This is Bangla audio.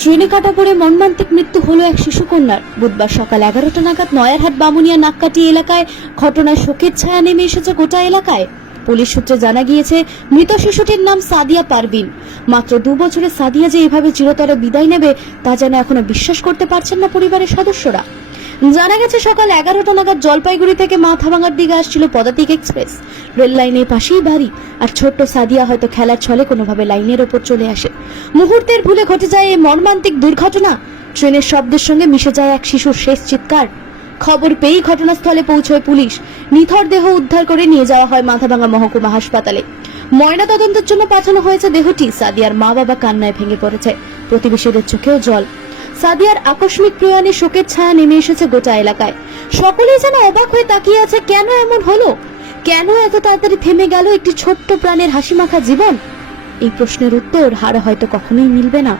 ট্রেনে কাটা পড়ে মর্মান্তিক মৃত্যু হলো এক শিশুকন্যার। বুধবার সকাল এগারোটা নাগাদ নয়ারহাট বামুনিয়া নাককাটি এলাকায় ঘটনায় শোকের ছায়া নেমে এসেছে গোটা এলাকায়। পুলিশ সূত্রে জানা গিয়েছে, মৃত শিশুটির নাম সাদিয়া পারভিন। মাত্র দু বছরে সাদিয়া যে এভাবে চিরতরে বিদায় নেবে, তা যেন এখনও বিশ্বাস করতে পারছেন না পরিবারের সদস্যরা। জানা গেছে সকাল এগারোটা নাগাদ জলপাইগুড়ি থেকে মাথাভাঙার দিকে আসছিল পদাতিক এক্সপ্রেস। রেল লাইনের পাশেই বাড়ি, আর ছোট্ট সাদিয়া হয়তো খেলার ছলে কোনোভাবে লাইনের ওপর চলে আসে। মুহূর্তের ভুলে ঘটে যায় এই মর্মান্তিক দুর্ঘটনা। ট্রেনের শব্দের সঙ্গে মিশে যায় এক শিশুর শেষ চিৎকার। খবর পেয়েই ঘটনাস্থলে পৌঁছয় পুলিশ। নিথর দেহ উদ্ধার করে নিয়ে যাওয়া হয় মাথাভাঙা মহকুমা হাসপাতালে। ময়না তদন্তের জন্য পাঠানো হয়েছে দেহটি, সাদিয়ার মা বাবা কান্নায় ভেঙে পড়েছে। প্রতিবেশীদের চোখেও জল। সাদিয়ার আকস্মিক প্রয়াণে শোকের ছায়া নেমে এসেছে গোটা এলাকায়। সকলেই যেন অবাক হয়ে তাকিয়ে আছে, কেন এমন হলো? কেন এত তাড়াতাড়ি থেমে গেল একটি ছোট্ট প্রাণের হাসিমাখা জীবন? এই প্রশ্নের উত্তর হারা হয়তো কখনোই মিলবে না।